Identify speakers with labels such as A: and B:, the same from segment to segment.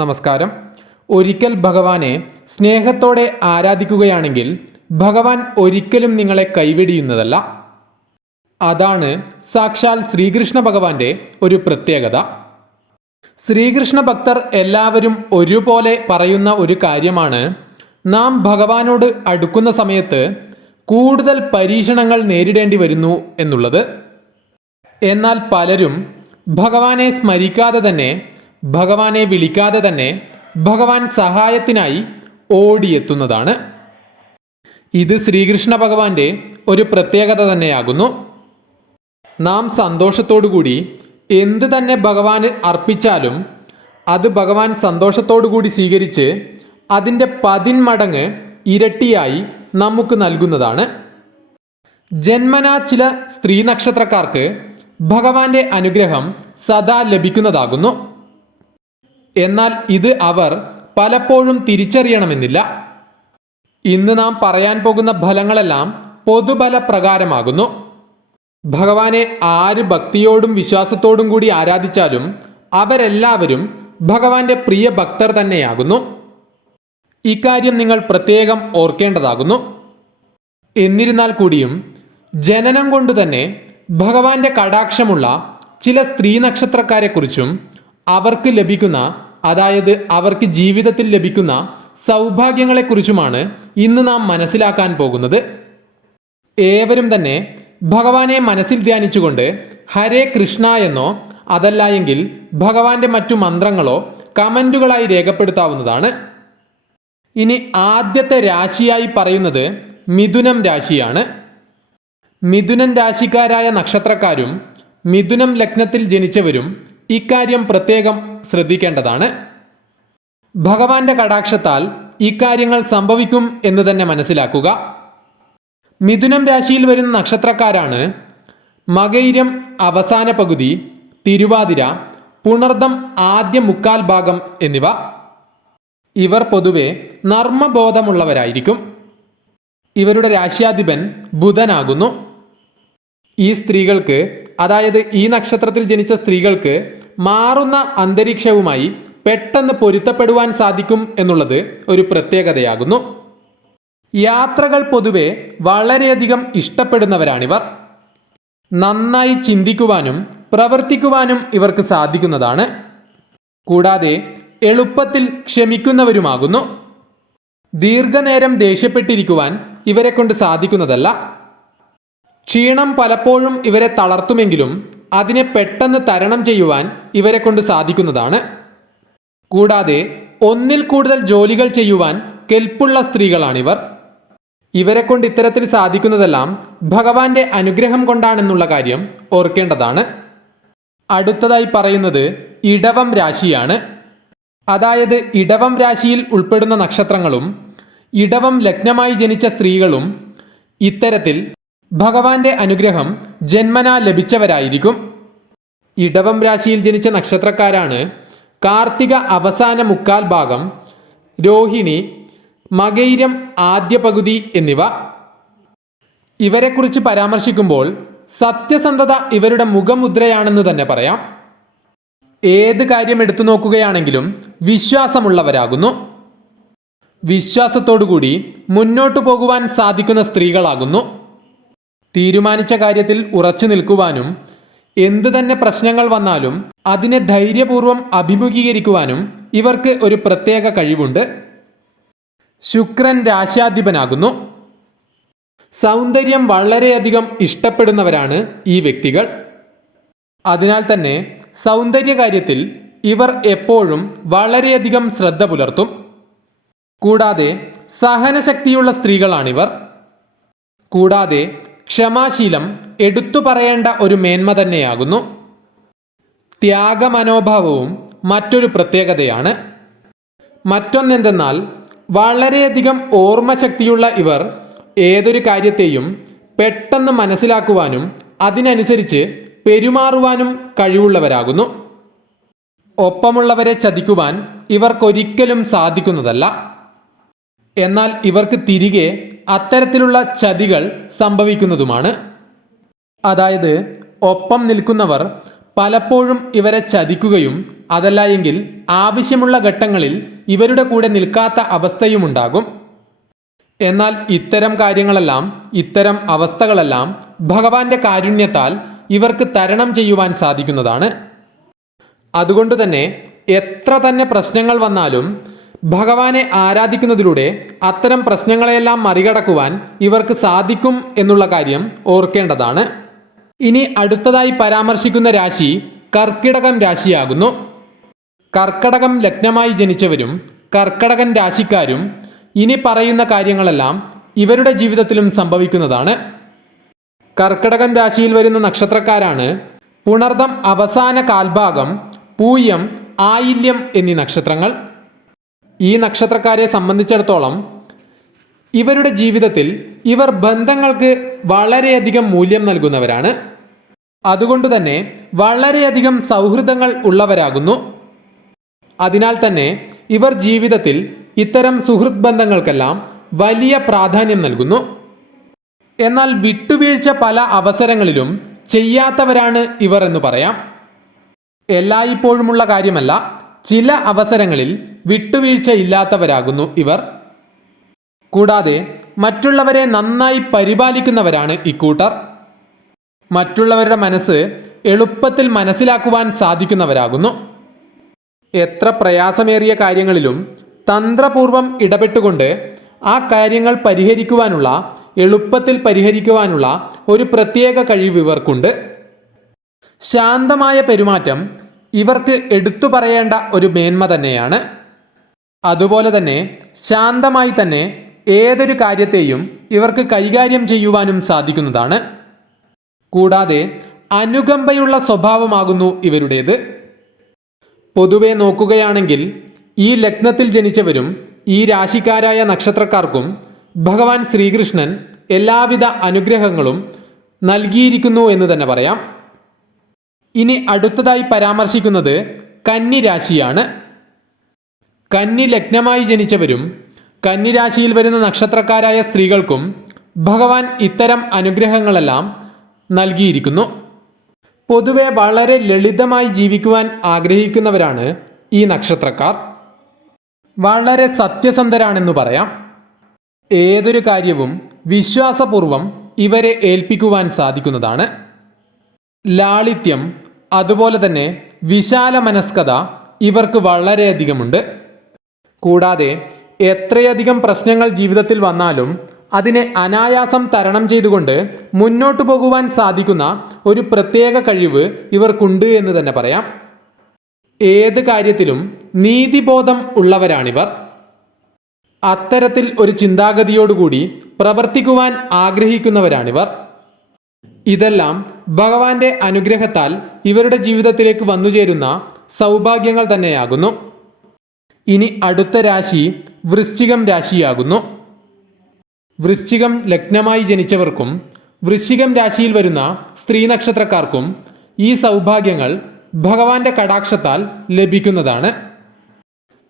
A: നമസ്കാരം. ഒരിക്കൽ ഭഗവാനെ സ്നേഹത്തോടെ ആരാധിക്കുകയാണെങ്കിൽ ഭഗവാൻ ഒരിക്കലും നിങ്ങളെ കൈവെടിയുന്നതല്ല. അതാണ് സാക്ഷാൽ ശ്രീകൃഷ്ണ ഭഗവാന്റെ ഒരു പ്രത്യേകത. ശ്രീകൃഷ്ണ ഭക്തർ എല്ലാവരും ഒരുപോലെ പറയുന്ന ഒരു കാര്യമാണ് നാം ഭഗവാനോട് അടുക്കുന്ന സമയത്ത് കൂടുതൽ പരീക്ഷണങ്ങൾ നേരിടേണ്ടി വരുന്നു എന്നുള്ളത്. എന്നാൽ പലരും ഭഗവാനെ സ്മരിക്കാതെ തന്നെ ഭഗവാനെ വിളിക്കാതെ തന്നെ ഭഗവാൻ സഹായത്തിനായി ഓടിയെത്തുന്നതാണ്. ഇത് ശ്രീകൃഷ്ണ ഭഗവാന്റെ ഒരു പ്രത്യേകത തന്നെയാകുന്നു. നാം സന്തോഷത്തോടുകൂടി എന്ത് തന്നെ ഭഗവാന് അർപ്പിച്ചാലും അത് ഭഗവാൻ സന്തോഷത്തോടുകൂടി സ്വീകരിച്ച് അതിന്റെ പതിന്മടങ്ങ് ഇരട്ടിയായി നമുക്ക് നൽകുന്നതാണ്. ജന്മനാ ചില സ്ത്രീ നക്ഷത്രക്കാർക്ക് ഭഗവാന്റെ അനുഗ്രഹം സദാ ലഭിക്കുന്നതാകുന്നു. എന്നാൽ ഇത് അവർ പലപ്പോഴും തിരിച്ചറിയണമെന്നില്ല. ഇന്ന് നാം പറയാൻ പോകുന്ന ഫലങ്ങളെല്ലാം പൊതുബലപ്രകാരമാകുന്നു ഭഗവാനെ ആര് ഭക്തിയോടും വിശ്വാസത്തോടും കൂടി ആരാധിച്ചാലും അവരെല്ലാവരും ഭഗവാന്റെ പ്രിയ ഭക്തർ തന്നെയാകുന്നു. ഇക്കാര്യം നിങ്ങൾ പ്രത്യേകം ഓർക്കേണ്ടതാകുന്നു. എന്നിരുന്നാൽ കൂടിയും ജനനം കൊണ്ടുതന്നെ ഭഗവാന്റെ കടാക്ഷമുള്ള ചില സ്ത്രീ നക്ഷത്രക്കാരെക്കുറിച്ചും അവർക്ക് ലഭിക്കുന്ന അതായത് അവർക്ക് ജീവിതത്തിൽ ലഭിക്കുന്ന സൗഭാഗ്യങ്ങളെക്കുറിച്ചുമാണ് ഇന്ന് നാം മനസ്സിലാക്കാൻ പോകുന്നത്. ഏവരും തന്നെ ഭഗവാനെ മനസ്സിൽ ധ്യാനിച്ചുകൊണ്ട് ഹരേ കൃഷ്ണ എന്നോ അതല്ല എങ്കിൽ ഭഗവാന്റെ മറ്റു മന്ത്രങ്ങളോ കമന്റുകളായി രേഖപ്പെടുത്താവുന്നതാണ്. ഇനി ആദ്യത്തെ രാശിയായി പറയുന്നത് മിഥുനം രാശിയാണ്. മിഥുനൻ രാശിക്കാരായ നക്ഷത്രക്കാരും മിഥുനം ലഗ്നത്തിൽ ജനിച്ചവരും ഇക്കാര്യം പ്രത്യേകം ശ്രദ്ധിക്കേണ്ടതാണ്. ഭഗവാന്റെ കടാക്ഷത്താൽ ഇക്കാര്യങ്ങൾ സംഭവിക്കും എന്ന് തന്നെ മനസ്സിലാക്കുക. മിഥുനം രാശിയിൽ വരുന്ന നക്ഷത്രക്കാരാണ് മകൈരം അവസാന പകുതി തിരുവാതിര പുണർദം ആദ്യ മുക്കാൽ ഭാഗം എന്നിവ. ഇവർ പൊതുവെ നർമ്മബോധമുള്ളവരായിരിക്കും. ഇവരുടെ രാശ്യാധിപൻ ബുധനാകുന്നു. ഈ സ്ത്രീകൾക്ക് അതായത് ഈ നക്ഷത്രത്തിൽ ജനിച്ച സ്ത്രീകൾക്ക് മാറുന്ന അന്തരീക്ഷവുമായി പെട്ടെന്ന് പൊരുത്തപ്പെടുവാൻ സാധിക്കും എന്നുള്ളത് ഒരു പ്രത്യേകതയാകുന്നു. യാത്രകൾ പൊതുവെ വളരെയധികം ഇഷ്ടപ്പെടുന്നവരാണിവർ. നന്നായി ചിന്തിക്കുവാനും പ്രവർത്തിക്കുവാനും ഇവർക്ക് സാധിക്കുന്നതാണ്. കൂടാതെ എളുപ്പത്തിൽ ക്ഷമിക്കുന്നവരുമാകുന്നു. ദീർഘനേരം ദേഷ്യപ്പെട്ടിരിക്കുവാൻ ഇവരെ കൊണ്ട് സാധിക്കുന്നതല്ല. ക്ഷീണം പലപ്പോഴും ഇവരെ തളർത്തുമെങ്കിലും അതിനെ പെട്ടെന്ന് തരണം ചെയ്യുവാൻ ഇവരെ കൊണ്ട് സാധിക്കുന്നതാണ്. കൂടാതെ ഒന്നിൽ കൂടുതൽ ജോലികൾ ചെയ്യുവാൻ കെൽപ്പുള്ള സ്ത്രീകളാണിവർ. ഇവരെ കൊണ്ട് ഇത്തരത്തിൽ സാധിക്കുന്നതെല്ലാം ഭഗവാന്റെ അനുഗ്രഹം കൊണ്ടാണെന്നുള്ള കാര്യം ഓർക്കേണ്ടതാണ്. അടുത്തതായി പറയുന്നത് ഇടവം രാശിയാണ്. അതായത് ഇടവം രാശിയിൽ ഉൾപ്പെടുന്ന നക്ഷത്രങ്ങളും ഇടവം ലഗ്നമായി ജനിച്ച സ്ത്രീകളും ഇത്തരത്തിൽ ഭഗവാന്റെ അനുഗ്രഹം ജന്മനാ ലഭിച്ചവരായിരിക്കും. ഇടവം രാശിയിൽ ജനിച്ച നക്ഷത്രക്കാരാണ് കാർത്തിക അവസാന മുക്കാൽ ഭാഗം രോഹിണി മകൈരം ആദ്യ പകുതി എന്നിവ. ഇവരെക്കുറിച്ച് പരാമർശിക്കുമ്പോൾ സത്യസന്ധത ഇവരുടെ മുഖമുദ്രയാണെന്ന് തന്നെ പറയാം. ഏത് കാര്യം എടുത്തു നോക്കുകയാണെങ്കിലും വിശ്വാസമുള്ളവരാകുന്നു. വിശ്വാസത്തോടുകൂടി മുന്നോട്ടു പോകുവാൻ സാധിക്കുന്ന സ്ത്രീകളാകുന്നു. തീരുമാനിച്ച കാര്യത്തിൽ ഉറച്ചു നിൽക്കുവാനും എന്തു തന്നെ പ്രശ്നങ്ങൾ വന്നാലും അതിനെ ധൈര്യപൂർവം അഭിമുഖീകരിക്കുവാനും ഇവർക്ക് ഒരു പ്രത്യേക കഴിവുണ്ട്. ശുക്രൻ രാശാധിപനാകുന്നു സൗന്ദര്യം വളരെയധികം ഇഷ്ടപ്പെടുന്നവരാണ് ഈ വ്യക്തികൾ. അതിനാൽ തന്നെ സൗന്ദര്യ കാര്യത്തിൽ ഇവർ എപ്പോഴും വളരെയധികം ശ്രദ്ധ പുലർത്തും. കൂടാതെ സഹനശക്തിയുള്ള സ്ത്രീകളാണിവർ. കൂടാതെ ക്ഷമാശീലം എടുത്തു പറയേണ്ട ഒരു മേന്മ തന്നെയാകുന്നു. ത്യാഗമനോഭാവവും മറ്റൊരു പ്രത്യേകതയാണ്. മറ്റൊന്നെന്തെന്നാൽ വളരെയധികം ഓർമ്മശക്തിയുള്ള ഇവർ ഏതൊരു കാര്യത്തെയും പെട്ടെന്ന് മനസ്സിലാക്കുവാനും അതിനനുസരിച്ച് പെരുമാറുവാനും കഴിവുള്ളവരാകുന്നു. ഒപ്പമുള്ളവരെ ചതിക്കുവാൻ ഇവർക്കൊരിക്കലും സാധിക്കുന്നതല്ല. എന്നാൽ ഇവർക്ക് തിരികെ അത്തരത്തിലുള്ള ചതികൾ സംഭവിക്കുന്നതുമാണ്. അതായത് ഒപ്പം നിൽക്കുന്നവർ പലപ്പോഴും ഇവരെ ചതിക്കുകയും അതല്ല എങ്കിൽ ആവശ്യമുള്ള ഘട്ടങ്ങളിൽ ഇവരുടെ കൂടെ നിൽക്കാത്ത അവസ്ഥയുമുണ്ടാകും. എന്നാൽ ഇത്തരം കാര്യങ്ങളെല്ലാം ഇത്തരം അവസ്ഥകളെല്ലാം ഭഗവാന്റെ കാരുണ്യത്താൽ ഇവർക്ക് തരണം ചെയ്യുവാൻ സാധിക്കുന്നതാണ്. അതുകൊണ്ട് തന്നെ എത്ര തന്നെ പ്രശ്നങ്ങൾ വന്നാലും ഭഗവാനെ ആരാധിക്കുന്നതിലൂടെ അത്തരം പ്രശ്നങ്ങളെല്ലാം മറികടക്കുവാൻ ഇവർക്ക് സാധിക്കും എന്നുള്ള കാര്യം ഓർക്കേണ്ടതാണ്. ഇനി അടുത്തതായി പരാമർശിക്കുന്ന രാശി കർക്കിടകം രാശിയാകുന്നു. കർക്കടകം ലഗ്നമായി ജനിച്ചവരും കർക്കടകൻ രാശിക്കാരും ഇനി പറയുന്ന കാര്യങ്ങളെല്ലാം ഇവരുടെ ജീവിതത്തിലും സംഭവിക്കുന്നതാണ്. കർക്കടകൻ രാശിയിൽ വരുന്ന നക്ഷത്രക്കാരാണ് പുണർദം അവസാന കാൽഭാഗം പൂയം ആയില്യം എന്നീ നക്ഷത്രങ്ങൾ. ഈ നക്ഷത്രക്കാരെ സംബന്ധിച്ചിടത്തോളം ഇവരുടെ ജീവിതത്തിൽ ഇവർ ബന്ധങ്ങൾക്ക് വളരെയധികം മൂല്യം നൽകുന്നവരാണ്. അതുകൊണ്ട് തന്നെ വളരെയധികം സൗഹൃദങ്ങൾ ഉള്ളവരാകുന്നു. അതിനാൽ തന്നെ ഇവർ ജീവിതത്തിൽ ഇത്തരം സുഹൃത് ബന്ധങ്ങൾക്കെല്ലാം വലിയ പ്രാധാന്യം നൽകുന്നു. എന്നാൽ വിട്ടുവീഴ്ച പല അവസരങ്ങളിലും ചെയ്യാത്തവരാണ് ഇവർ എന്ന് പറയാം. എല്ലായ്പ്പോഴുമുള്ള കാര്യമല്ല ചില അവസരങ്ങളിൽ വിട്ടുവീഴ്ച ഇല്ലാത്തവരാകുന്നു ഇവർ. കൂടാതെ മറ്റുള്ളവരെ നന്നായി പരിപാലിക്കുന്നവരാണ് ഇക്കൂട്ടർ മറ്റുള്ളവരുടെ മനസ്സ് എളുപ്പത്തിൽ മനസ്സിലാക്കുവാൻ സാധിക്കുന്നവരാകുന്നു. എത്ര പ്രയാസമേറിയ കാര്യങ്ങളിലും തന്ത്രപൂർവം ഇടപെട്ടുകൊണ്ട് ആ കാര്യങ്ങൾ പരിഹരിക്കുവാനുള്ള എളുപ്പത്തിൽ പരിഹരിക്കുവാനുള്ള ഒരു പ്രത്യേക കഴിവ് ഇവർക്കുണ്ട്. ശാന്തമായ പെരുമാറ്റം ഇവർക്ക് എടുത്തു പറയേണ്ട ഒരു മേന്മ തന്നെയാണ്. അതുപോലെ തന്നെ ശാന്തമായി തന്നെ ഏതൊരു കാര്യത്തെയും ഇവർക്ക് കൈകാര്യം ചെയ്യുവാനും സാധിക്കുന്നതാണ്. കൂടാതെ അനുകമ്പയുള്ള സ്വഭാവമാകുന്നു ഇവരുടേത്. പൊതുവെ നോക്കുകയാണെങ്കിൽ ഈ ലഗ്നത്തിൽ ജനിച്ചവരും ഈ രാശിക്കാരായ നക്ഷത്രക്കാർക്കും ഭഗവാൻ ശ്രീകൃഷ്ണൻ എല്ലാവിധ അനുഗ്രഹങ്ങളും നൽകിയിരിക്കുന്നു എന്ന് തന്നെ പറയാം. ഇനി അടുത്തതായി പരാമർശിക്കുന്നത് കന്നി രാശിയാണ്. കന്നി ലഗ്നമായി ജനിച്ചവരും കന്നി രാശിയിൽ വരുന്ന നക്ഷത്രക്കാരായ സ്ത്രീകൾക്കും ഭഗവാൻ ഇത്തരം അനുഗ്രഹങ്ങളെല്ലാം നൽകിയിരിക്കുന്നു. പൊതുവെ വളരെ ലളിതമായി ജീവിക്കുവാൻ ആഗ്രഹിക്കുന്നവരാണ് ഈ നക്ഷത്രക്കാർ. വളരെ സത്യസന്ധരാണെന്ന് പറയാം. ഏതൊരു കാര്യവും വിശ്വാസപൂർവം ഇവരെ ഏൽപ്പിക്കുവാൻ സാധിക്കുന്നതാണ്. ലാളിത്യം അതുപോലെ തന്നെ വിശാല മനസ്കത ഇവർക്ക് വളരെയധികമുണ്ട്. കൂടാതെ എത്രയധികം പ്രശ്നങ്ങൾ ജീവിതത്തിൽ വന്നാലും അതിനെ അനായാസം തരണം ചെയ്തുകൊണ്ട് മുന്നോട്ടു പോകുവാൻ സാധിക്കുന്ന ഒരു പ്രത്യേക കഴിവ് ഇവർക്കുണ്ട് എന്ന് തന്നെ പറയാം. ഏത് കാര്യത്തിലും നീതിബോധം ഉള്ളവരാണിവർ. അത്തരത്തിൽ ഒരു ചിന്താഗതിയോടുകൂടി പ്രവർത്തിക്കുവാൻ ആഗ്രഹിക്കുന്നവരാണിവർ. ഇതെല്ലാം ഭഗവാന്റെ അനുഗ്രഹത്താൽ ഇവരുടെ ജീവിതത്തിലേക്ക് വന്നുചേരുന്ന സൗഭാഗ്യങ്ങൾ തന്നെയാകുന്നു. ഇനി അടുത്ത രാശി വൃശ്ചികം രാശിയാകുന്നു. വൃശ്ചികം ലഗ്നമായി ജനിച്ചവർക്കും വൃശ്ചികം രാശിയിൽ വരുന്ന സ്ത്രീ നക്ഷത്രക്കാർക്കും ഈ സൗഭാഗ്യങ്ങൾ ഭഗവാന്റെ കടാക്ഷത്താൽ ലഭിക്കുന്നതാണ്.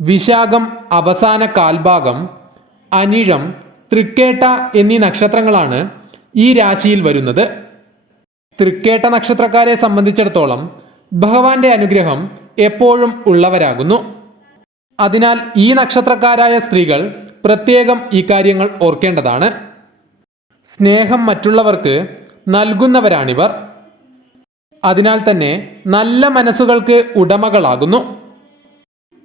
A: വിശാഖം അവസാന കാൽഭാഗം അനിഴം തൃക്കേട്ട എന്നീ നക്ഷത്രങ്ങളാണ് ഈ രാശിയിൽ വരുന്നത്. തൃക്കേട്ട നക്ഷത്രക്കാരെ സംബന്ധിച്ചിടത്തോളം ഭഗവാന്റെ അനുഗ്രഹം എപ്പോഴും ഉള്ളവരാകുന്നു. അതിനാൽ ഈ നക്ഷത്രക്കാരായ സ്ത്രീകൾ പ്രത്യേകം ഈ കാര്യങ്ങൾ ഓർക്കേണ്ടതാണ്. സ്നേഹം മറ്റുള്ളവർക്ക് നൽകുന്നവരാണിവർ. അതിനാൽ തന്നെ നല്ല മനസ്സുകൾക്ക് ഉടമകളാകുന്നു.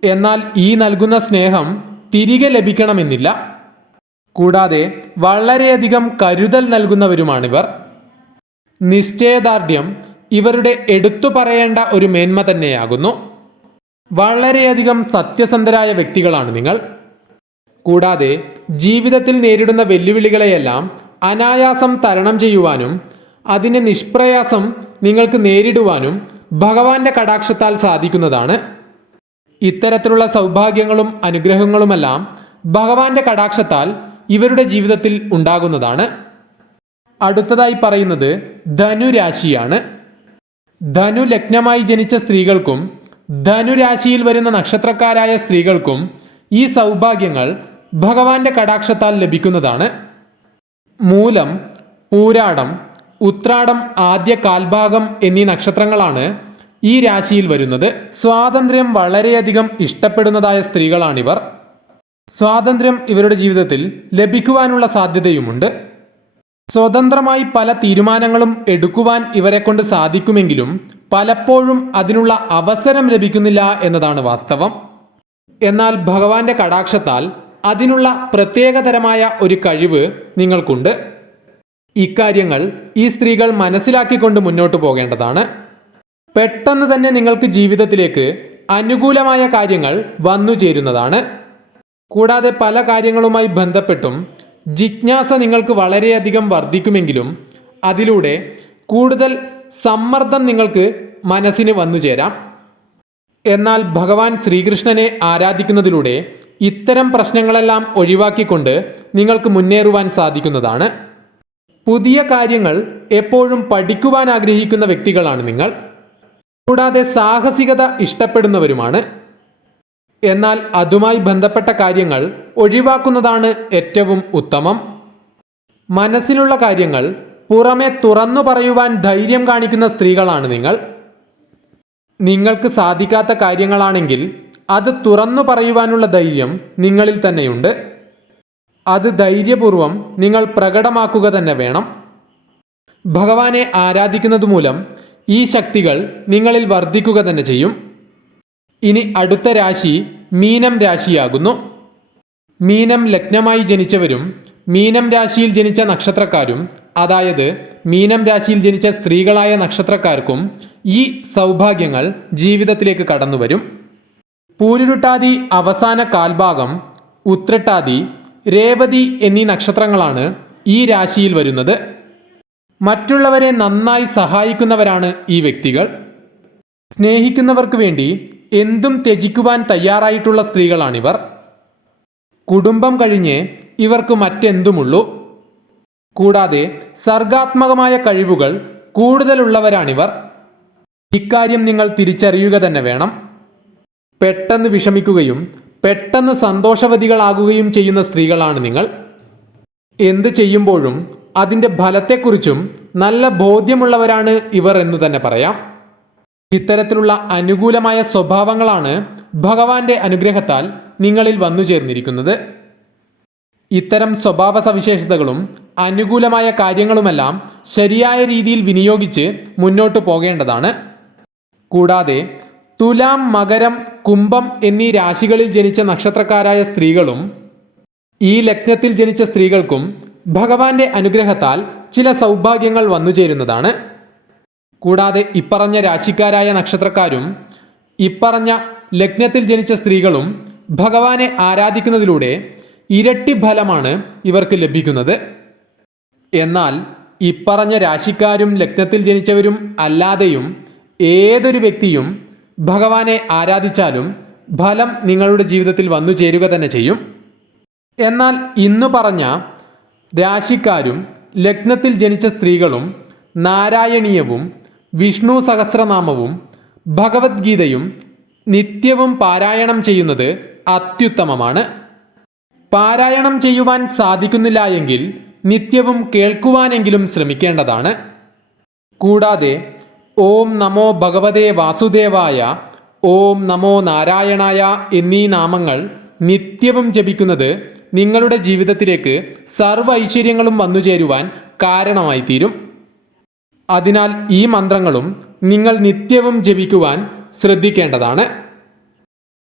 A: എന്നാൽ ഈ നൽകുന്ന സ്നേഹം തിരികെ ലഭിക്കണമെന്നില്ല. കൂടാതെ വളരെയധികം കരുതൽ നൽകുന്നവരുമാണിവർ. നിശ്ചയദാർഢ്യം ഇവരുടെ എടുത്തു പറയേണ്ട ഒരു മേന്മ തന്നെയാകുന്നു. വളരെയധികം സത്യസന്ധരായ വ്യക്തികളാണ് നിങ്ങൾ. കൂടാതെ ജീവിതത്തിൽ നേരിടുന്ന വെല്ലുവിളികളെയെല്ലാം അനായാസം തരണം ചെയ്യുവാനും അതിനെ നിഷ്പ്രയാസം നിങ്ങൾക്ക് നേരിടുവാനും ഭഗവാന്റെ കടാക്ഷത്താൽ സാധിക്കുന്നതാണ്. ഇത്തരത്തിലുള്ള സൗഭാഗ്യങ്ങളും അനുഗ്രഹങ്ങളുമെല്ലാം ഭഗവാന്റെ കടാക്ഷത്താൽ ഇവരുടെ ജീവിതത്തിൽ ഉണ്ടാകുന്നതാണ്. അടുത്തതായി പറയുന്നത് ധനുരാശിയാണ്. ധനു ലഗ്നമായി ജനിച്ച സ്ത്രീകൾക്കും ധനുരാശിയിൽ വരുന്ന നക്ഷത്രക്കാരായ സ്ത്രീകൾക്കും ഈ സൗഭാഗ്യങ്ങൾ ഭഗവാന്റെ കടാക്ഷത്താൽ ലഭിക്കുന്നതാണ്. മൂലം പൂരാടം ഉത്രാടം ആദ്യ കാൽഭാഗം എന്നീ നക്ഷത്രങ്ങളാണ് ഈ രാശിയിൽ വരുന്നത്. സ്വാതന്ത്ര്യം വളരെയധികം ഇഷ്ടപ്പെടുന്നതായ സ്ത്രീകളാണിവർ. സ്വാതന്ത്ര്യം ഇവരുടെ ജീവിതത്തിൽ ലഭിക്കുവാനുള്ള സാധ്യതയുമുണ്ട്. സ്വതന്ത്രമായി പല തീരുമാനങ്ങളും എടുക്കുവാൻ ഇവരെ കൊണ്ട് സാധിക്കുമെങ്കിലും പലപ്പോഴും അതിനുള്ള അവസരം ലഭിക്കുന്നില്ല എന്നതാണ് വാസ്തവം. എന്നാൽ ഭഗവാന്റെ കടാക്ഷത്താൽ അതിനുള്ള പ്രത്യേകതരമായ ഒരു കഴിവ് നിങ്ങൾക്കുണ്ട്. ഇക്കാര്യങ്ങൾ ഈ സ്ത്രീകൾ മനസ്സിലാക്കിക്കൊണ്ട് മുന്നോട്ട് പോകേണ്ടതാണ്. പെട്ടെന്ന് തന്നെ നിങ്ങൾക്ക് ജീവിതത്തിലേക്ക് അനുകൂലമായ കാര്യങ്ങൾ വന്നു ചേരുന്നതാണ്. കൂടാതെ പല കാര്യങ്ങളുമായി ബന്ധപ്പെട്ടും ജിജ്ഞാസ നിങ്ങൾക്ക് വളരെയധികം വർദ്ധിക്കുമെങ്കിലും അതിലൂടെ കൂടുതൽ സമ്മർദ്ദം നിങ്ങൾക്ക് മനസ്സിന് വന്നു ചേരാം. എന്നാൽ ഭഗവാൻ ശ്രീകൃഷ്ണനെ ആരാധിക്കുന്നതിലൂടെ ഇത്തരം പ്രശ്നങ്ങളെല്ലാം ഒഴിവാക്കിക്കൊണ്ട് നിങ്ങൾക്ക് മുന്നേറുവാൻ സാധിക്കുന്നതാണ്. പുതിയ കാര്യങ്ങൾ എപ്പോഴും പഠിക്കുവാൻ ആഗ്രഹിക്കുന്ന വ്യക്തികളാണ് നിങ്ങൾ. കൂടാതെ സാഹസികത ഇഷ്ടപ്പെടുന്നവരുമാണ്. എന്നാൽ അതുമായി ബന്ധപ്പെട്ട കാര്യങ്ങൾ ഒഴിവാക്കുന്നതാണ് ഏറ്റവും ഉത്തമം. മനസ്സിലുള്ള കാര്യങ്ങൾ പുറമെ തുറന്നു പറയുവാൻ ധൈര്യം കാണിക്കുന്ന സ്ത്രീകളാണ് നിങ്ങൾ. നിങ്ങൾക്ക് സാധിക്കാത്ത കാര്യങ്ങളാണെങ്കിൽ അത് തുറന്നു പറയുവാനുള്ള ധൈര്യം നിങ്ങളിൽ തന്നെയുണ്ട്. അത് ധൈര്യപൂർവം നിങ്ങൾ പ്രകടമാക്കുക തന്നെ വേണം. ഭഗവാനെ ആരാധിക്കുന്നത് മൂലം ഈ ശക്തികൾ നിങ്ങളിൽ വർദ്ധിക്കുക തന്നെ ചെയ്യും. ഇനി അടുത്ത രാശി മീനം രാശിയാകുന്നു. മീനം ലഗ്നമായി ജനിച്ചവരും മീനം രാശിയിൽ ജനിച്ച നക്ഷത്രക്കാരും അതായത് മീനം രാശിയിൽ ജനിച്ച സ്ത്രീകളായ നക്ഷത്രക്കാർക്കും ഈ സൗഭാഗ്യങ്ങൾ ജീവിതത്തിലേക്ക് കടന്നു വരും പൂരുരുട്ടാതി അവസാന കാൽഭാഗം ഉത്രട്ടാതി രേവതി എന്നീ നക്ഷത്രങ്ങളാണ് ഈ രാശിയിൽ വരുന്നത്. മറ്റുള്ളവരെ നന്നായി സഹായിക്കുന്നവരാണ് ഈ വ്യക്തികൾ. സ്നേഹിക്കുന്നവർക്ക് വേണ്ടി എന്തും ത്യജിക്കുവാൻ തയ്യാറായിട്ടുള്ള സ്ത്രീകളാണിവർ. കുടുംബം കഴിഞ്ഞ് ഇവർക്ക് മറ്റെന്തുമുള്ളൂ? കൂടാതെ സർഗാത്മകമായ കഴിവുകൾ കൂടുതലുള്ളവരാണിവർ. ഇക്കാര്യം നിങ്ങൾ തിരിച്ചറിയുക തന്നെ വേണം. പെട്ടെന്ന് വിഷമിക്കുകയും പെട്ടെന്ന് സന്തോഷവതികളാകുകയും ചെയ്യുന്ന സ്ത്രീകളാണ് നിങ്ങൾ. എന്ത് ചെയ്യുമ്പോഴും അതിന്റെ ഫലത്തെക്കുറിച്ചും നല്ല ബോധ്യമുള്ളവരാണ് ഇവർ എന്ന് തന്നെ പറയാം. ഇത്തരത്തിലുള്ള അനുകൂലമായ സ്വഭാവങ്ങളാണ് ഭഗവാന്റെ അനുഗ്രഹത്താൽ നിങ്ങളിൽ വന്നു ചേർന്നിരിക്കുന്നത്. ഇത്തരം സ്വഭാവ സവിശേഷതകളും അനുകൂലമായ കാര്യങ്ങളുമെല്ലാം ശരിയായ രീതിയിൽ വിനിയോഗിച്ച് മുന്നോട്ട് പോകേണ്ടതാണ്. കൂടാതെ തുലാം മകരം കുംഭം എന്നീ രാശികളിൽ ജനിച്ച നക്ഷത്രക്കാരായ സ്ത്രീകളും ഈ ലഗ്നത്തിൽ ജനിച്ച സ്ത്രീകൾക്കും ഭഗവാന്റെ അനുഗ്രഹത്താൽ ചില സൗഭാഗ്യങ്ങൾ വന്നു ചേരുന്നതാണ്. കൂടാതെ ഇപ്പറഞ്ഞ രാശിക്കാരായ നക്ഷത്രക്കാരും ഇപ്പറഞ്ഞ ലഗ്നത്തിൽ ജനിച്ച സ്ത്രീകളും ഭഗവാനെ ആരാധിക്കുന്നതിലൂടെ ഇരട്ടി ഫലമാണ് ഇവർക്ക് ലഭിക്കുന്നത്. എന്നാൽ ഇപ്പറഞ്ഞ രാശിക്കാരും ലഗ്നത്തിൽ ജനിച്ചവരും അല്ലാതെയും ഏതൊരു വ്യക്തിയും ഭഗവാനെ ആരാധിച്ചാലും ഫലം നിങ്ങളുടെ ജീവിതത്തിൽ വന്നു ചേരുക തന്നെ ചെയ്യും. എന്നാൽ ഇന്ന് പറഞ്ഞ രാശിക്കാരും ലഗ്നത്തിൽ ജനിച്ച സ്ത്രീകളും നാരായണീയവും വിഷ്ണു സഹസ്രനാമവും ഭഗവത്ഗീതയും നിത്യവും പാരായണം ചെയ്യുന്നത് അത്യുത്തമമാണ്. പാരായണം ചെയ്യുവാൻ സാധിക്കുന്നില്ല എങ്കിൽ നിത്യവും കേൾക്കുവാനെങ്കിലും ശ്രമിക്കേണ്ടതാണ്. കൂടാതെ ഓം നമോ ഭഗവതേ വാസുദേവായ ഓം നമോ നാരായണായ എന്നീ നാമങ്ങൾ നിത്യവും ജപിക്കുന്നത് നിങ്ങളുടെ ജീവിതത്തിലേക്ക് സർവ ഐശ്വര്യങ്ങളും വന്നു ചേരുവാൻ കാരണമായി തീരും അതിനാൽ ഈ മന്ത്രങ്ങളും നിങ്ങൾ നിത്യവും ജപിക്കുവാൻ ശ്രദ്ധിക്കേണ്ടതാണ്.